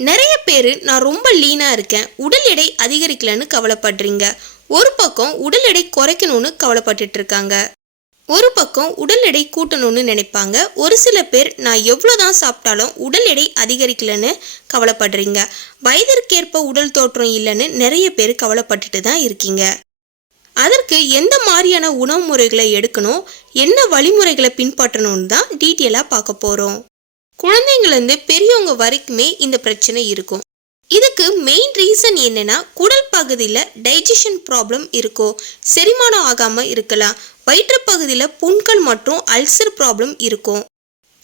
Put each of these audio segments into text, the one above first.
நிறைய பேர் நான் ரொம்ப லீனாக இருக்கேன், உடல் எடை அதிகரிக்கலன்னு கவலைப்படுறீங்க. ஒரு பக்கம் உடல் எடை குறைக்கணும்னு கவலைப்பட்டுட்டு இருக்காங்க, ஒரு பக்கம் உடல் எடை கூட்டணும்னு நினைப்பாங்க. ஒரு சில பேர் நான் எவ்வளோதான் சாப்பிட்டாலும் உடல் எடை அதிகரிக்கலன்னு கவலைப்படுறீங்க. வயதிற்கேற்ப உடல் தோற்றம் இல்லைன்னு நிறைய பேர் கவலைப்பட்டுட்டு தான் இருக்கீங்க. அதற்கு எந்த மாதிரியான உணவு முறைகளை எடுக்கணும், என்ன வழிமுறைகளை பின்பற்றணும்னு தான் டீட்டெயிலாக பார்க்க போகிறோம். குழந்தைங்கள்லேருந்து பெரியவங்க வரைக்குமே இந்த பிரச்சனை இருக்கும். இதுக்கு மெயின் ரீசன் என்னன்னா, குடல் பகுதியில் டைஜஷன் ப்ராப்ளம் இருக்கும், செரிமானம் ஆகாமல் இருக்கலாம், வயிற்று பகுதியில் புண்கள் மற்றும் அல்சர் ப்ராப்ளம் இருக்கும்.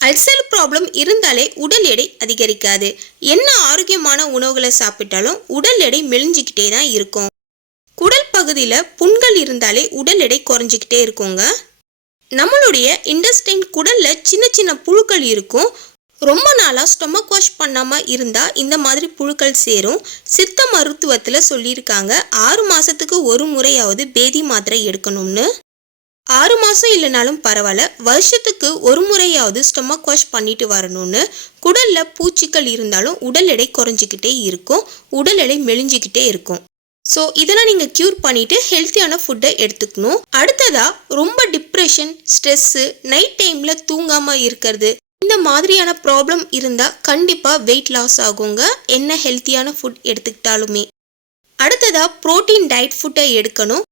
அல்சர் ப்ராப்ளம் இருந்தாலே உடல் எடை அதிகரிக்காது. என்ன ஆரோக்கியமான உணவுகளை சாப்பிட்டாலும் உடல் எடை மெலிஞ்சிக்கிட்டே தான் இருக்கும். குடல் பகுதியில் புண்கள் இருந்தாலே உடல் எடை குறைஞ்சிக்கிட்டே இருக்குங்க. நம்மளுடைய இன்டெஸ்டைன் குடலில் சின்ன சின்ன புழுக்கள் இருக்கும். ரொம்ப நாளாக ஸ்டொமக் வாஷ் பண்ணாமல் இருந்தால் இந்த மாதிரி புழுக்கள் சேரும். சித்த மருத்துவத்தில் சொல்லியிருக்காங்க 6 மாதத்துக்கு ஒரு முறையாவது பேதி மாத்திரை எடுக்கணும்னு. 6 மாதம் இல்லைனாலும் பரவாயில்ல, வருஷத்துக்கு ஒரு முறையாவது ஸ்டொமக் வாஷ் பண்ணிட்டு வரணும்னு. குடலில் பூச்சிகள் இருந்தாலும் உடல் எடை குறைஞ்சிக்கிட்டே இருக்கும், உடல் எடை மெலிஞ்சிக்கிட்டே இருக்கும். ஸோ இதெல்லாம் நீங்கள் க்யூர் பண்ணிவிட்டு ஹெல்த்தியான ஃபுட்டை எடுத்துக்கணும். அடுத்ததாக ரொம்ப டிப்ரெஷன், ஸ்ட்ரெஸ்ஸு, நைட் டைமில் தூங்காமல் இருக்கிறது, இந்த மாதிரியான ப்ராப்ளம் இருந்தால் கண்டிப்பாக வெயிட் லாஸ் ஆகுங்க, என்ன ஹெல்த்தியான ஃபுட் எடுத்துக்கிட்டாலுமே. அடுத்ததாக ப்ரோட்டீன் டயட் ஃபுட்டை எடுக்கணும்.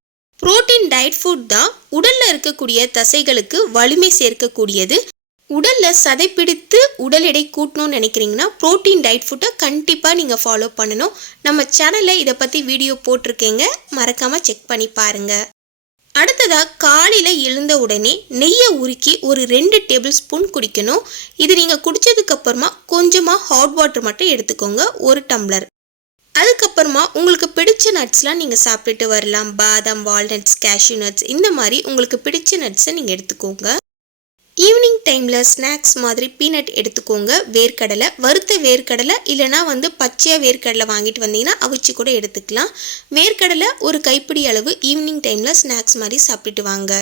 ப்ரோட்டீன் டயட் ஃபுட் தான் உடலில் இருக்கக்கூடிய தசைகளுக்கு வலிமை சேர்க்கக்கூடியது. உடலில் சதை பிடித்து உடல் எடை கூட்டணும்னு நினைக்கிறீங்கன்னா ப்ரோட்டீன் டயட் ஃபுட்டை கண்டிப்பாக நீங்கள் ஃபாலோ பண்ணணும். நம்ம சேனலில் இதை பற்றி வீடியோ போட்டிருக்கேங்க, மறக்காமல் செக் பண்ணி பாருங்கள். அடுத்ததாக காலையில் எழுந்த உடனே நெய்யை உருக்கி ஒரு 2 டேபிள் ஸ்பூன் குடிக்கணும். இது நீங்கள் குடித்ததுக்கப்புறமா கொஞ்சமாக ஹாட் வாட்டர் மட்டும் எடுத்துக்கோங்க, 1 டம்ளர். அதுக்கப்புறமா உங்களுக்கு பிடிச்ச நட்ஸ்லாம் நீங்கள் சாப்பிட்டுட்டு வரலாம். பாதாம், வால்நட்ஸ், கேஷ்யூ நட்ஸ், இந்த மாதிரி உங்களுக்கு பிடிச்ச நட்ஸை நீங்கள் எடுத்துக்கோங்க. ஈவினிங் டைமில் ஸ்நாக்ஸ் மாதிரி பீனட் எடுத்துக்கோங்க. வேர்க்கடலை, வறுத்த வேர்க்கடலை இல்லைனா பச்சையாக வேர்க்கடலை வாங்கிட்டு வந்தீங்கன்னா அவிச்சு கூட எடுத்துக்கலாம். வேர்க்கடலை ஒரு கைப்பிடி அளவு ஈவினிங் டைமில் ஸ்நாக்ஸ் மாதிரி சாப்பிட்டுட்டு வாங்க.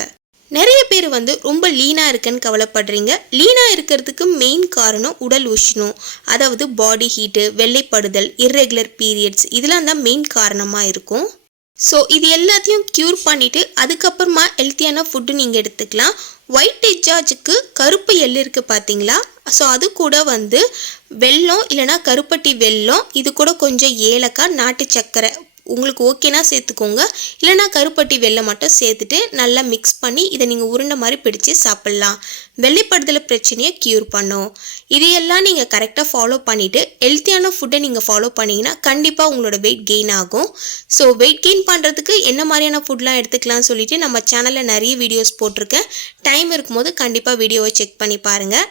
நிறைய பேர் ரொம்ப லீனாக இருக்குன்னு கவலைப்படுறீங்க. லீனாக இருக்கிறதுக்கு மெயின் காரணம் உடல் உஷ்ணம், அதாவது பாடி ஹீட்டு, வெள்ளைப்படுதல், இர்ரெகுலர் பீரியட்ஸ், இதெல்லாம் தான் மெயின் காரணமாக இருக்கும். ஸோ இது எல்லாத்தையும் க்யூர் பண்ணிவிட்டு அதுக்கப்புறமா ஹெல்த்தியான ஃபுட்டு நீங்கள் எடுத்துக்கலாம். ஒயிட் டிச்சார்ஜுக்கு கருப்பு எள் இருக்குது பார்த்தீங்களா, ஸோ அது கூட வெல்லம் இல்லைனா கருப்பட்டி வெல்லம், இது கூட கொஞ்சம் ஏலக்காய், நாட்டு சர்க்கரை உங்களுக்கு ஓகேனா சேர்த்துக்கோங்க, இல்லைனா கருப்பட்டி வெல்லம் மட்டும் சேர்த்துட்டு நல்லா மிக்ஸ் பண்ணி இதை நீங்கள் உருண்டை மாதிரி பிடிச்சி சாப்பிட்லாம். வெள்ளைப்படுதல் பிரச்சனையை க்யூர் பண்ணும். இதையெல்லாம் நீங்கள் கரெக்டாக ஃபாலோ பண்ணிவிட்டு ஹெல்த்தியான ஃபுட்டை நீங்கள் ஃபாலோ பண்ணிங்கன்னா கண்டிப்பாக உங்களோட வெயிட் கெயின் ஆகும். ஸோ வெயிட் கெயின் பண்ணுறதுக்கு என்ன மாதிரியான ஃபுட்லாம் எடுத்துக்கலாம்னு சொல்லிட்டு நம்ம சேனலில் நிறைய வீடியோஸ் போட்டிருக்கேன். டைம் இருக்கும்போது கண்டிப்பாக வீடியோவை செக் பண்ணி பாருங்கள்.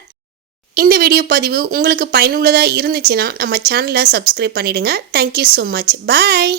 இந்த வீடியோ பதிவு உங்களுக்கு பயனுள்ளதாக இருந்துச்சுன்னா நம்ம சேனலை சப்ஸ்கிரைப் பண்ணிவிடுங்க. Thank you so much. பாய்.